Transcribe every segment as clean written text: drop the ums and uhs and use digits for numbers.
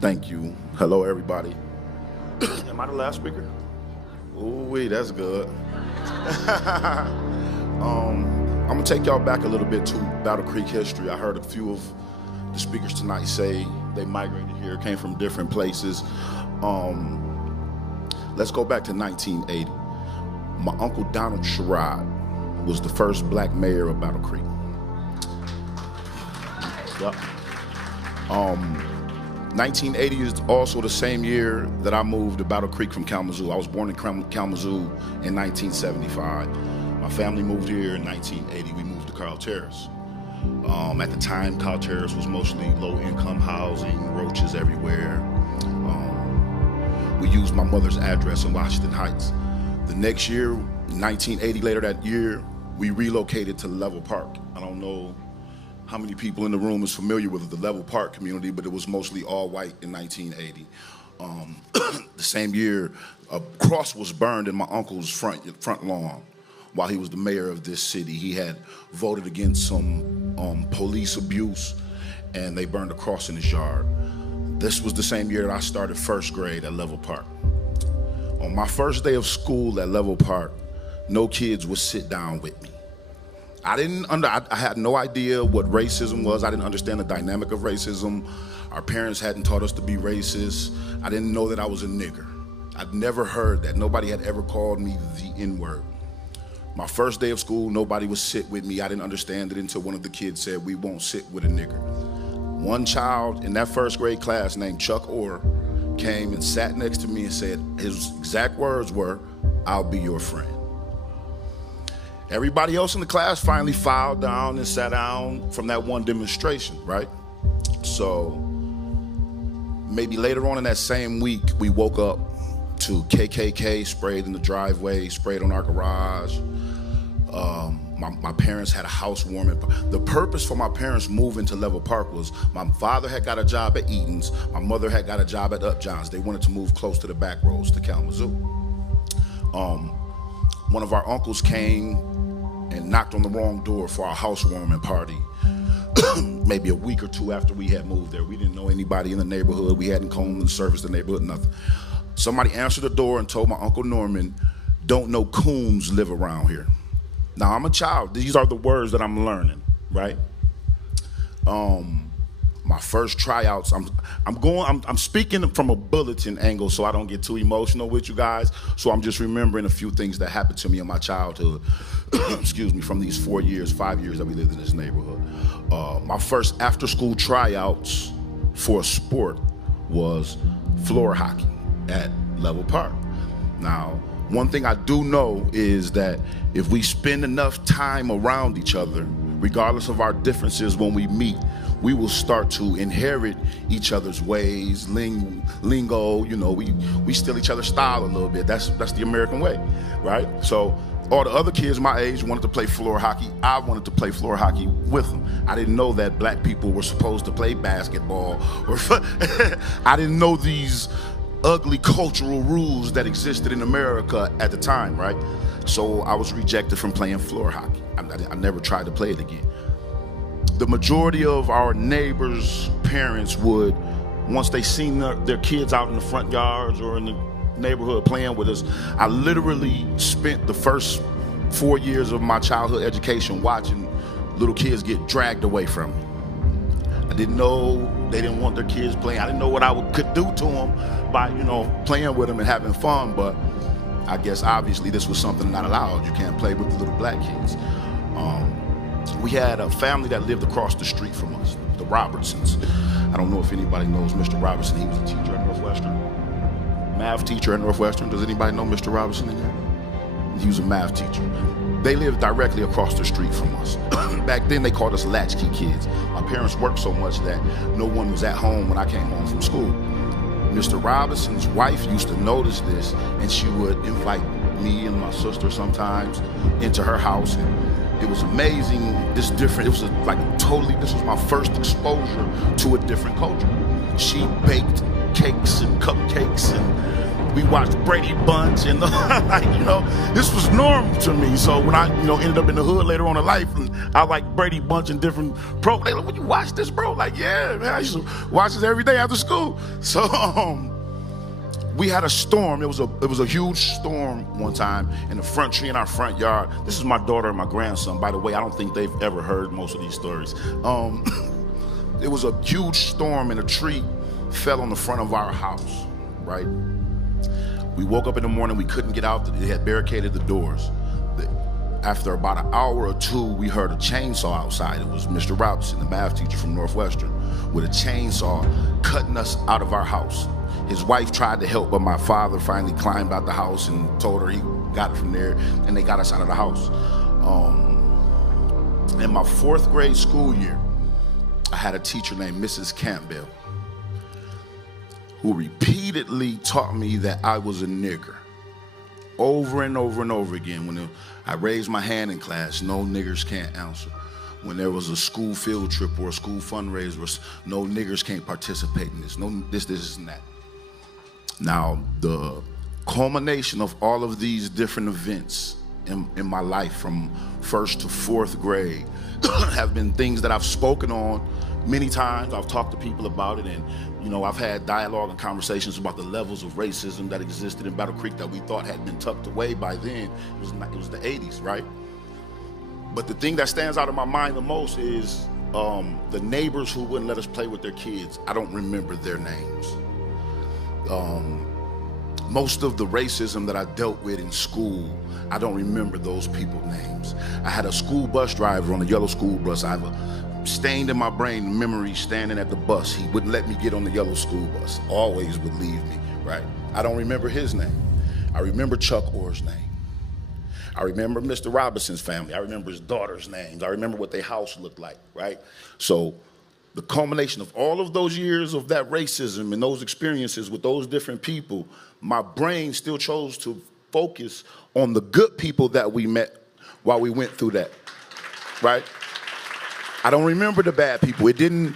Thank you. Hello, everybody. Am I the last speaker? Ooh, that's good. I'm gonna take y'all back a little bit to Battle Creek history. I heard a few of the speakers tonight say they migrated here, came from different places. Let's go back to 1980. My uncle Donald Sherrod was the first black mayor of Battle Creek. Yep. 1980 is also the same year that I moved to Battle Creek from Kalamazoo. I was born in Kalamazoo in 1975. My family moved here in 1980. We moved to Carl Terrace. At the time, Carl Terrace was mostly low-income housing, roaches everywhere. We used my mother's address in Washington Heights. The next year, 1980, later that year, we relocated to Level Park. I don't know how many people in the room is familiar with the Level Park community, but it was mostly all white in 1980. The same year, a cross was burned in my uncle's front lawn while he was the mayor of this city. He had voted against some police abuse, and they burned a cross in his yard. This was the same year that I started first grade at Level Park. On my first day of school at Level Park, no kids would sit down with me. I had no idea what racism was. I didn't understand the dynamic of racism. Our parents hadn't taught us to be racist. I didn't know that I was a nigger. I'd never heard that. Nobody had ever called me the N-word. My first day of school, nobody would sit with me. I didn't understand it until one of the kids said, "We won't sit with a nigger." One child in that first grade class named Chuck Orr came and sat next to me and said, his exact words were, "I'll be your friend." Everybody else in the class finally filed down and sat down from that one demonstration, right? So maybe later on in that same week, we woke up to KKK sprayed in the driveway, sprayed on our garage. My parents had a housewarming. The purpose for my parents moving to Level Park was my father had got a job at Eaton's, my mother had got a job at Upjohn's. They wanted to move close to the back roads to Kalamazoo. One of our uncles came and knocked on the wrong door for our housewarming party. Maybe a week or two after we had moved there. We didn't know anybody in the neighborhood. We hadn't combed and serviced the neighborhood, nothing. Somebody answered the door and told my Uncle Norman, "Don't no coons live around here." Now, I'm a child. These are the words that I'm learning, right? My first tryouts, I'm speaking from a bulletin angle so I don't get too emotional with you guys. So I'm just remembering a few things that happened to me in my childhood, excuse me, from these 5 years that we lived in this neighborhood. My first after-school tryouts for a sport was floor hockey at Level Park. Now, one thing I do know is that if we spend enough time around each other, regardless of our differences when we meet, we will start to inherit each other's ways, lingo, you know, we steal each other's style a little bit. That's the American way, right? So all the other kids my age wanted to play floor hockey. I wanted to play floor hockey with them. I didn't know that black people were supposed to play basketball. I didn't know these ugly cultural rules that existed in America at the time, right? So I was rejected from playing floor hockey. I never tried to play it again. The majority of our neighbors' parents would, once they seen their kids out in the front yards or in the neighborhood playing with us, I literally spent the first 4 years of my childhood education watching little kids get dragged away from me. I didn't know they didn't want their kids playing. I didn't know what I could do to them by, playing with them and having fun, but I guess obviously this was something not allowed. You can't play with the little black kids. We had a family that lived across the street from us, the Robertsons. I don't know if anybody knows Mr. Robertson. He was a teacher at Northwestern, math teacher at Northwestern. Does anybody know Mr. Robertson in here? He was a math teacher. They lived directly across the street from us. Back then they called us latchkey kids. My parents worked so much that no one was at home when I came home from school. Mr. Robinson's wife used to notice this, and she would invite me and my sister sometimes into her house, and it was amazing. This was my first exposure to a different culture. She baked cakes and cupcakes and We watched Brady Bunch and like, this was normal to me. So when I, ended up in the hood later on in life, and I like Brady Bunch and different they like, "Would you watch this, bro?" Like, yeah, man, I used to watch this every day after school. So we had a storm. It was a huge storm one time in the front tree in our front yard. This is my daughter and my grandson. By the way, I don't think they've ever heard most of these stories. It was a huge storm and a tree fell on the front of our house, right? We woke up in the morning, we couldn't get out. They had barricaded the doors. After about an hour or two, we heard a chainsaw outside. It was Mr. Robinson, the math teacher from Northwestern, with a chainsaw cutting us out of our house. His wife tried to help, but my father finally climbed out the house and told her he got it from there, and they got us out of the house. In my 4th grade school year, I had a teacher named Mrs. Campbell who repeatedly taught me that I was a nigger. Over and over and over again. When I raised my hand in class, no niggers can't answer. When there was a school field trip or a school fundraiser, no niggers can't participate in this. No, this, and that. Now, the culmination of all of these different events in my life from 1st to 4th grade have been things that I've spoken on many times. I've talked to people about it, and I've had dialogue and conversations about the levels of racism that existed in Battle Creek that we thought had been tucked away by then. It was the 80s, right? But the thing that stands out in my mind the most is the neighbors who wouldn't let us play with their kids. I don't remember their names. Most of the racism that I dealt with in school, I don't remember those people's names. I had a school bus driver on a yellow school bus. I have a stained in my brain memory standing at the bus. He wouldn't let me get on the yellow school bus. Always would leave me, right? I don't remember his name. I remember Chuck Orr's name. I remember Mr. Robinson's family. I remember his daughter's names. I remember what their house looked like, right? So the culmination of all of those years of that racism and those experiences with those different people, my brain still chose to focus on the good people that we met while we went through that, right? I don't remember the bad people. It didn't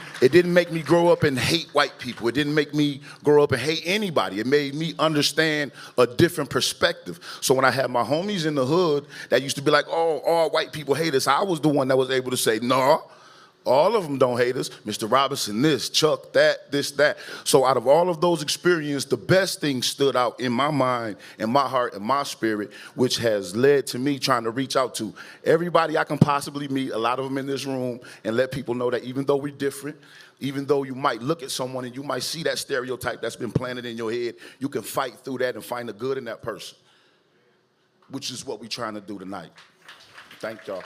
make me grow up and hate white people. It didn't make me grow up and hate anybody. It made me understand a different perspective. So when I had my homies in the hood that used to be like, "Oh, all white people hate us," I was the one that was able to say, "No, all of them don't hate us. Mr. Robinson this, Chuck that, this, that." So out of all of those experiences, the best thing stood out in my mind and my heart and my spirit, which has led to me trying to reach out to everybody I can possibly meet, a lot of them in this room, and let people know that even though we're different, even though you might look at someone and you might see that stereotype that's been planted in your head, you can fight through that and find the good in that person, which is what we're trying to do tonight. Thank y'all.